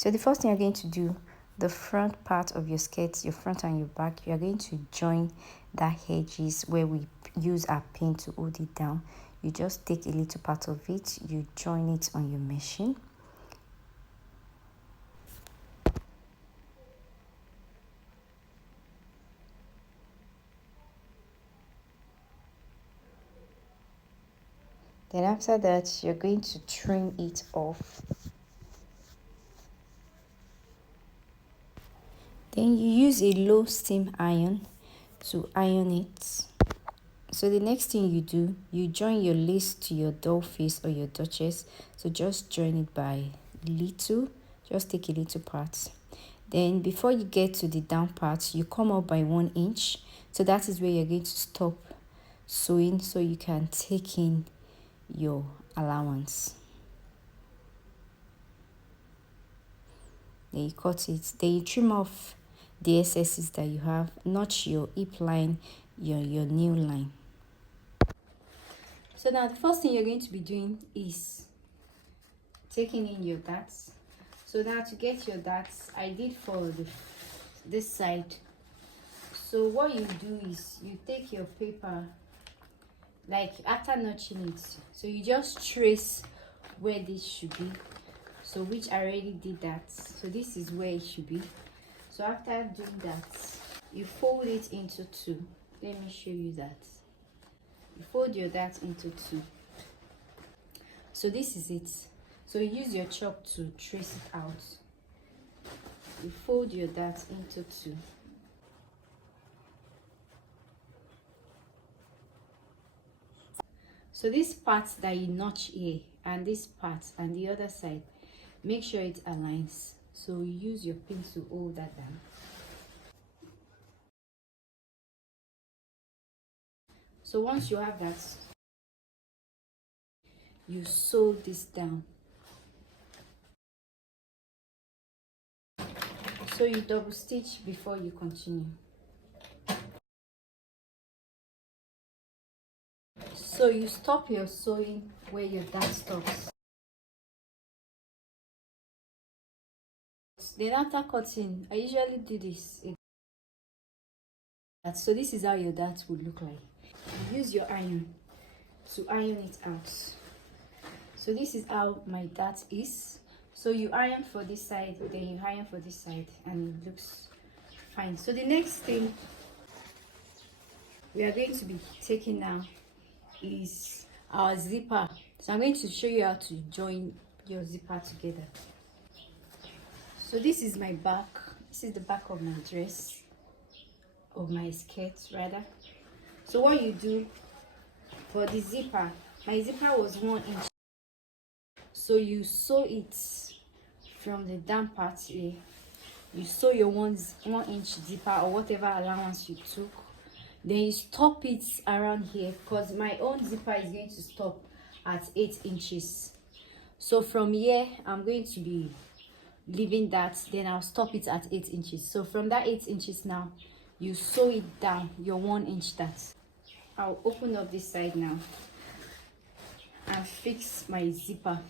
So the first thing you're going to do, the front part of your skirt, your front and your back, you're going to join that edges where we use our pin to hold it down. You just take a little part of it, you join it on your machine. Then after that, you're going to trim it off. Then you use a low steam iron to iron it. So the next thing you do, you join your lace to your doll face or your duchess. So just join it by little, just take a little part. Then before you get to the down part, you come up by 1 inch. So that is where you're going to stop sewing so you can take in your allowance. Then you cut it. Then you trim off the excesses that you have, notch your hip line, your new line. So now the first thing you're going to be doing is taking in your darts. So now to get your darts, I did for this side. So what you do is you take your paper, like after notching it, so you just trace where this should be. So which I already did that. So this is where it should be. So after doing that, you fold it into 2. Let me show you that. You fold your dart into 2. So this is it. So you use your chalk to trace it out. You fold your dart into 2. So this part that you notch here and this part and the other side, make sure it aligns. So you use your pin to hold that down. So once you have that, you sew this down. So you double stitch before you continue. So you stop your sewing where your dart stops. Then after cutting, I usually do this. So this is how your dart would look like. You use your iron to iron it out. So this is how my dart is. So you iron for this side, then you iron for this side, and it looks fine. So the next thing we are going to be taking now is our zipper. So I'm going to show you how to join your zipper together. So this is my back. This is the back of my dress, of my skirt rather. So what you do for the zipper, my zipper was 1 inch. So you sew it from the down part here. You sew your 1 inch zipper or whatever allowance you took. Then you stop it around here because my own zipper is going to stop at 8 inches. So from here, I'm going to be leaving that, then I'll stop it at 8 inches. So from that 8 inches now, you sew it down, your 1 inch dart. I'll open up this side now and fix my zipper.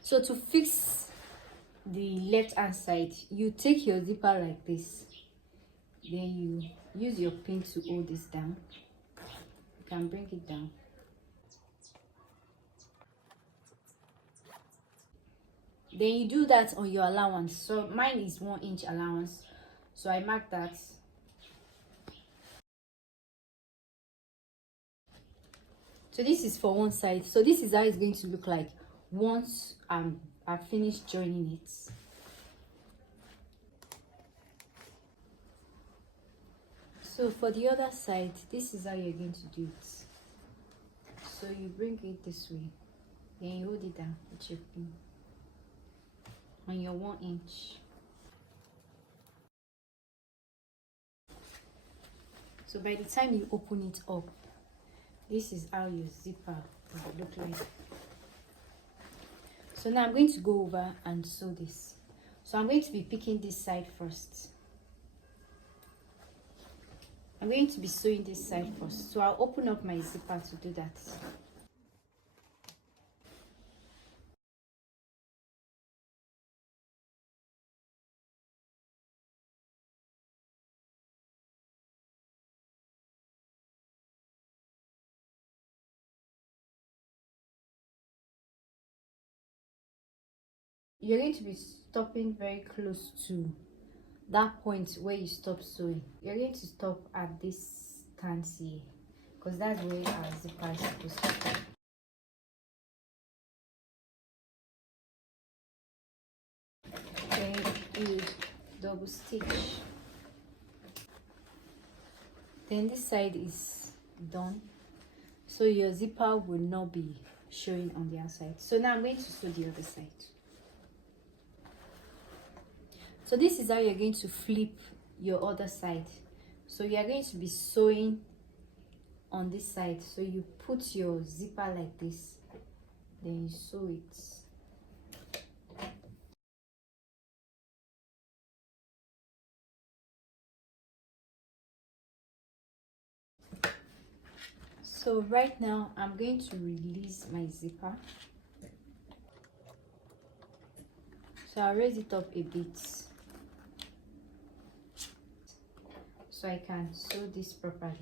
So to fix the left hand side, you take your zipper like this. Then you use your pin to hold this down. You can bring it down. Then you do that on your allowance. So mine is 1 inch allowance. So I mark that. So this is for one side. So this is how it's going to look like once I've finished joining it. So for the other side, this is how you're going to do it. So you bring it this way, then you hold it down with your pin on your 1 inch. So by the time you open it up, this is how your zipper will look like. So now I'm going to go over and sew this. So I'm going to be picking this side first. I'm going to be sewing this side first. So I'll open up my zipper to do that. You're going to be stopping very close to that point where you stop sewing. You're going to stop at this stance here, because that's where our zipper is supposed to stop. Then you double stitch. Then this side is done, so your zipper will not be showing on the outside. So now I'm going to sew the other side. So this is how you're going to flip your other side. So you are going to be sewing on this side. So you put your zipper like this, then you sew it. So right now I'm going to release my zipper. So I'll raise it up a bit so I can sew this properly.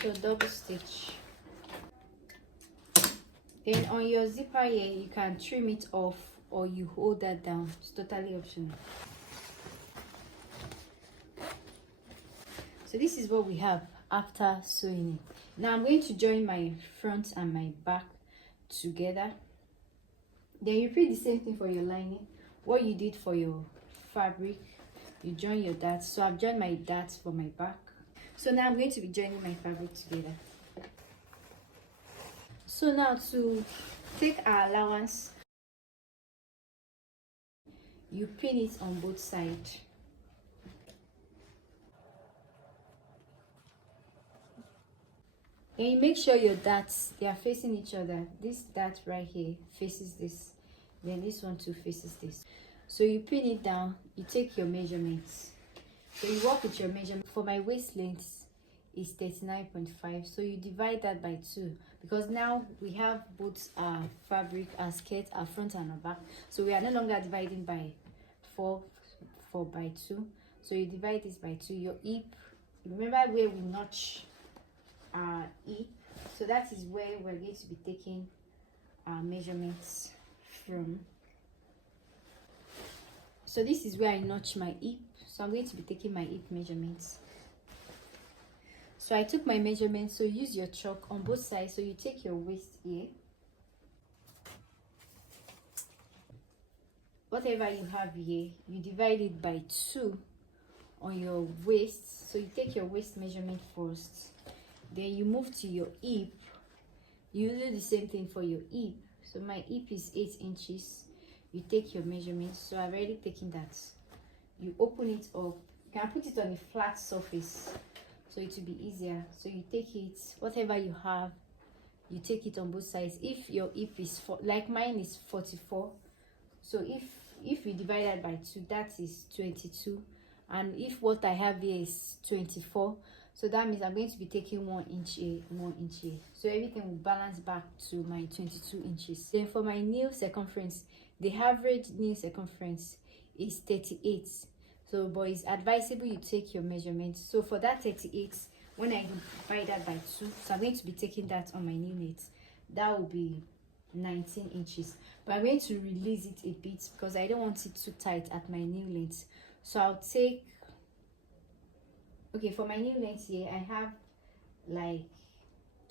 So double stitch. Then on your zipper here, you can trim it off or you hold that down. It's totally optional. So this is what we have after sewing it. Now I'm going to join my front and my back together. Then you repeat the same thing for your lining. What you did for your fabric, you join your darts. So I've joined my darts for my back. So now I'm going to be joining my fabric together. So now to take our allowance, you pin it on both sides. And you make sure your darts, they are facing each other. This dart right here faces this, then this one too faces this. So you pin it down, you take your measurements. So you work with your measurement. For my waist length is 39.5, so you divide that by 2, because now we have both our fabric, our skirt, our front and our back, so we are no longer dividing by 4 by 2. So you divide this by 2. Your hip, remember where we notch our hip, so that is where we're going to be taking our measurements from. So this is where I notch my hip, so I'm going to be taking my hip measurements. So I took my measurements. So use your chalk on both sides. So you take your waist here, whatever you have here, you divide it by 2 on your waist. So you take your waist measurement first, then you move to your hip. You do the same thing for your hip. So my hip is 8 inches. You take your measurements. So I've already taken that. You open it up. You can put it on a flat surface so it will be easier. So you take it, whatever you have, you take it on both sides. If your hip is like mine is 44, so if you divide that by 2, that is 22. And if what I have here is 24, so that means I'm going to be taking 1 inch here, 1 inch here, so everything will balance back to my 22 inches. Then for my nail circumference, the average nail circumference is 38. So but it's advisable you take your measurements. So for that 38, when I divide that by 2, so I'm going to be taking that on my nail net, that will be 19 inches. But I'm going to release it a bit because I don't want it too tight at my nail length. So I'll take, okay, for my nail length here, I have like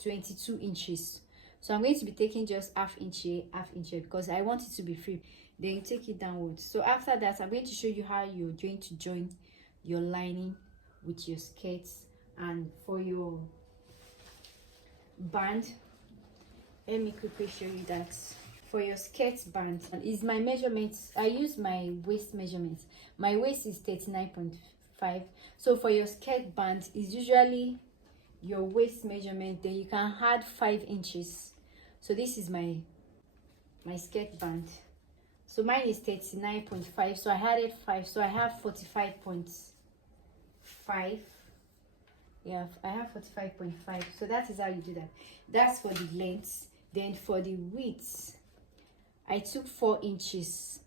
22 inches. So I'm going to be taking just half inch here, because I want it to be free. Then you take it downwards. So after that, I'm going to show you how you're going to join your lining with your skirts. And for your band, let me quickly show you that. For your skirt band is my measurements. I use my waist measurements. My waist is 39.5. So for your skirt band is usually your waist measurement, then you can add 5 inches. So this is my skirt band. So mine is 39.5, so I added 5, so I have 45.5. Yeah, I have 45.5. So that is how you do that. That's for the length. Then for the width, I took 4 inches.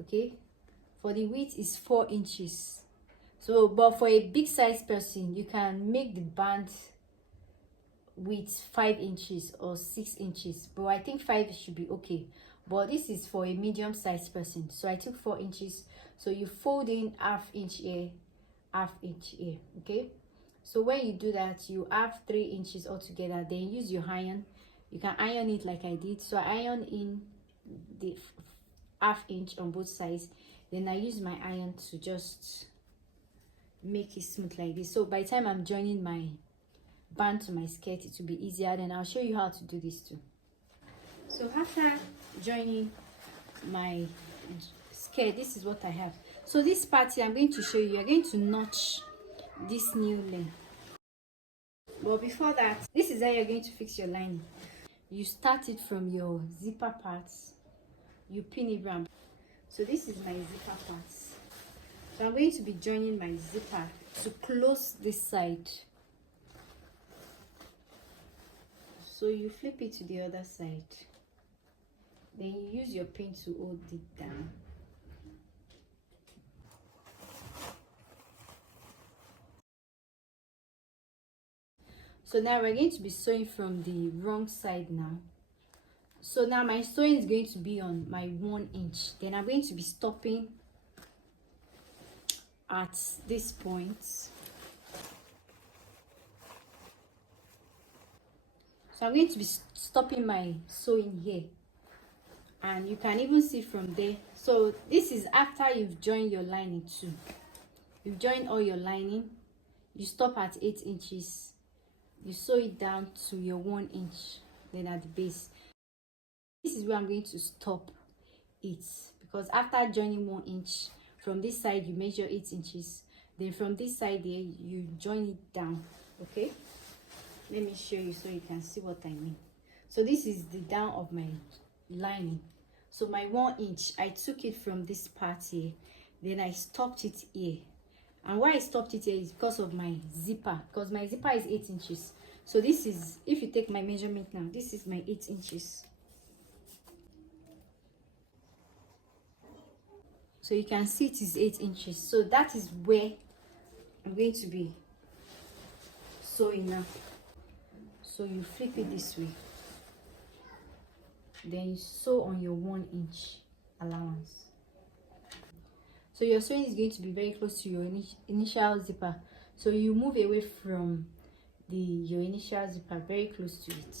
Okay, for the width is 4 inches. So but for a big size person, you can make the band with 5 inches or 6 inches, but I think 5 should be okay. But this is for a medium sized person, so I took 4 inches. So you fold in ½ inch here, ½ inch here. Okay, so when you do that, you have 3 inches altogether. Then use your iron. You can iron it like I did. So I iron in the ½ inch on both sides. Then I use my iron to just make it smooth like this. So by the time I'm joining my band to my skirt, it will be easier. Then I'll show you how to do this too. So after joining my skirt, this is what I have. So this part here, I'm going to show you. You're going to notch this new length. But before that, this is how you're going to fix your lining. You start it from your zipper parts, you pin it round. So this is my zipper parts. So I'm going to be joining my zipper to close this side. So you flip it to the other side. Then you use your pin to hold it down. So now we're going to be sewing from the wrong side now. So now my sewing is going to be on my 1 inch. Then I'm going to be stopping at this point. So I'm going to be stopping my sewing here. And you can even see from there. So this is after you've joined your lining too. You've joined all your lining. You stop at 8 inches. You sew it down to your 1 inch. Then at the base. This is where I'm going to stop it. Because after joining 1 inch, from this side you measure 8 inches. Then from this side there, you join it down. Okay? Let me show you so you can see what I mean. So this is the down of my lining. So my 1 inch, I took it from this part here. Then I stopped it here. And why I stopped it here is because of my zipper. Because my zipper is 8 inches. So this is, if you take my measurement now, this is my 8 inches. So you can see it is 8 inches. So that is where I'm going to be sewing now. So you flip it this way. Then you sew on your 1 inch allowance. So your sewing is going to be very close to your initial zipper. So you move away from your initial zipper, very close to it.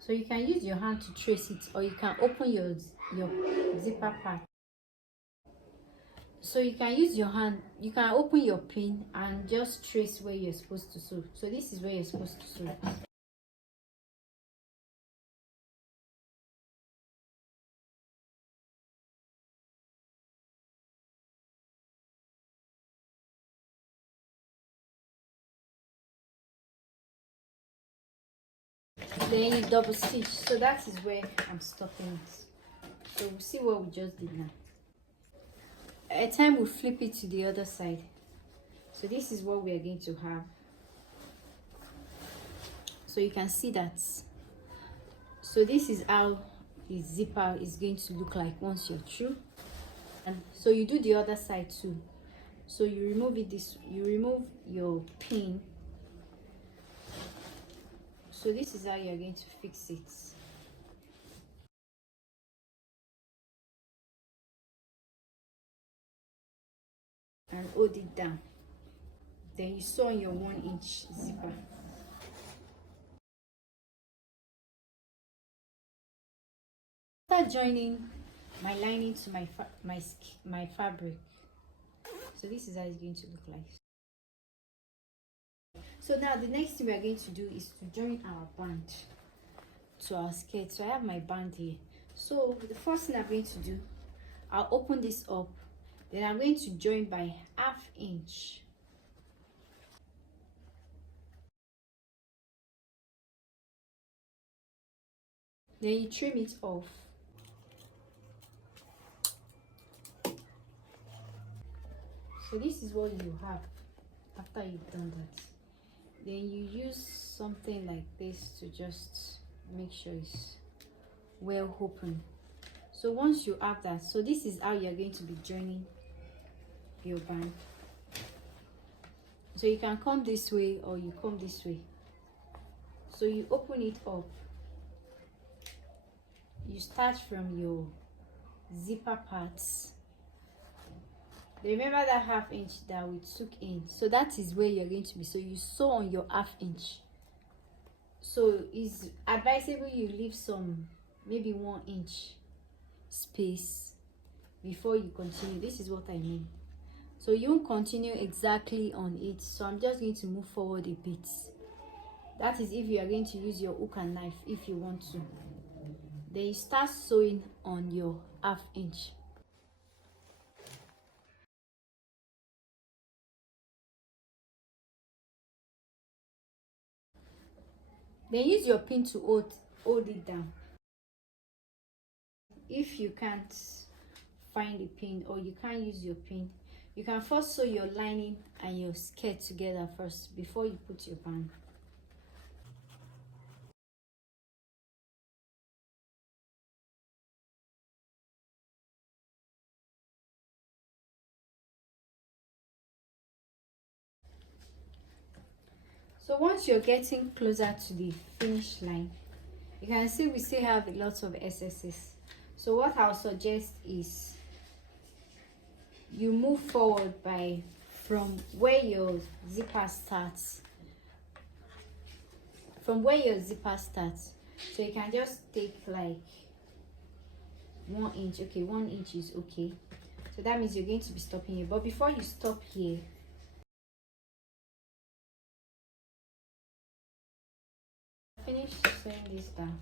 So you can use your hand to trace it, or you can open your zipper part. So you can use your hand, you can open your pin and just trace where you're supposed to sew. So this is where you're supposed to sew it. Then you double stitch. So that is where I'm stopping it. So we'll see what we just did now. At a time we'll flip it to the other side. So this is what we are going to have. So you can see that. So this is how the zipper is going to look like once you're through. And so you do the other side too. So you remove it you remove your pin. So this is how you're going to fix it. And hold it down. Then you sew on your 1 inch zipper. After joining my lining to my fabric, so this is how it's going to look like. So now the next thing we are going to do is to join our band to our skirt. So I have my band here. So the first thing I'm going to do, I'll open this up. Then I'm going to join by ½ inch. Then you trim it off. So this is what you have after you've done that. Then you use something like this to just make sure it's well open. So once you have that, so this is how you're going to be joining your band. So you can come this way or you come this way. So you open it up, you start from your zipper parts. Remember that ½ inch that we took in, so that is where you're going to be. So you sew on your ½ inch. So it's advisable you leave some, maybe 1 inch space before you continue. This is what I mean. So you won't continue exactly on it, so I'm just going to move forward a bit. That is if you are going to use your hook and knife, if you want to. Then you start sewing on your ½ inch. Then use your pin to hold it down. If you can't find a pin or you can't use your pin, you can first sew your lining and your skirt together first before you put your band. So once you're getting closer to the finish line, you can see we still have a lot of excesses. So what I'll suggest is you move forward from where your zipper starts. So you can just take like 1 inch. Okay, 1 inch is okay. So that means you're going to be stopping here. But before you stop here, finish sewing this down.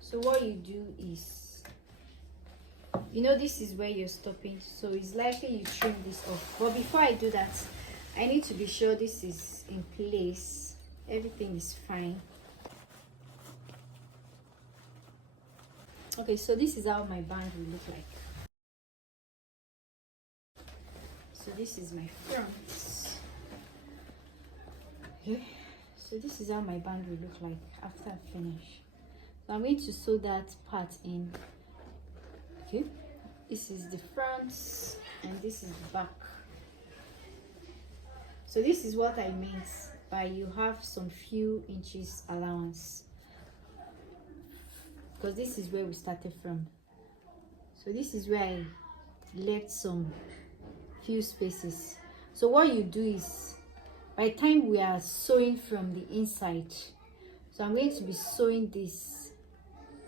So what you do is, you know, this is where you're stopping, so it's likely you trim this off. But before I do that, I need to be sure this is in place, everything is fine. Okay, so this is how my band will look like. So this is my front. Okay, so this is how my band will look like after I finish. So I'm going to sew that part in. Okay, this is the front and this is the back. So this is what I meant by you have some few inches allowance, because this is where we started from. So this is where I left some few spaces. So what you do is, by the time we are sewing from the inside, so I'm going to be sewing this,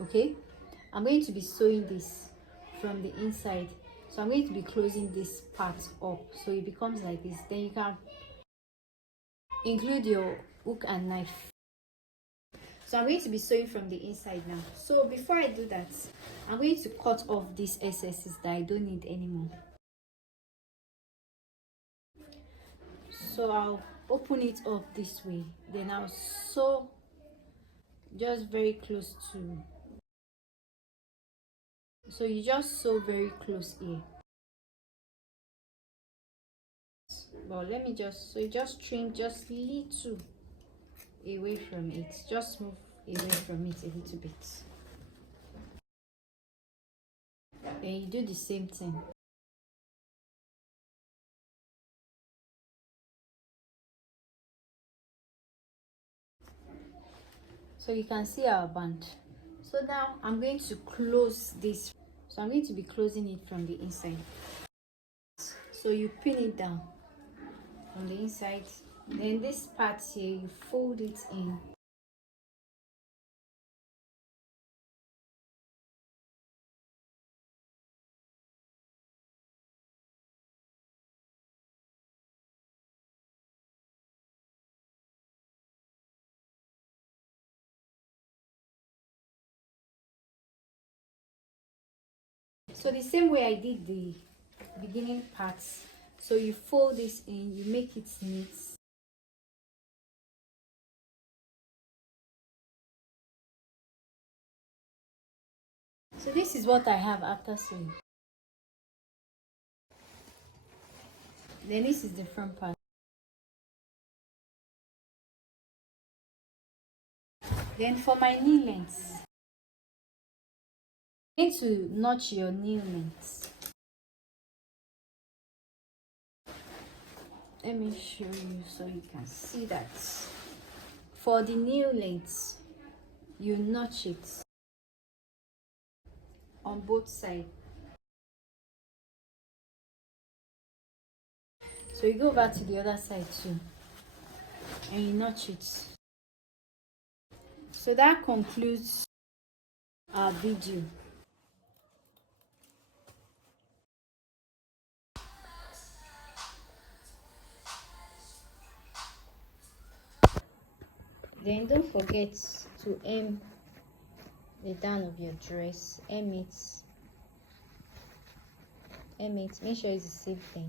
okay, I'm going to be sewing this from the inside. So I'm going to be closing this part up so it becomes like this. Then you can include your hook and knife. So I'm going to be sewing from the inside now. So before I do that, I'm going to cut off these excesses that I don't need anymore. So I'll open it up this way, then I'll sew just very close to, so you just sew very close here. But let me just, so you just trim just little away from it, just move away from it a little bit. Then you do the same thing. So you can see our band. So now I'm going to close this. So I'm going to be closing it from the inside. So you pin it down from the inside. Then this part here, you fold it in. So the same way I did the beginning parts. So you fold this in, you make it neat. So this is what I have after sewing. Then this is the front part. Then for my knee length, you need to notch your knee length. Let me show you so you can see that. For the knee length, you notch it on both sides. So you go back to the other side too, and you notch it. So that concludes our video. Then don't forget to hem the down of your dress. Hem it. Make sure it's the same thing.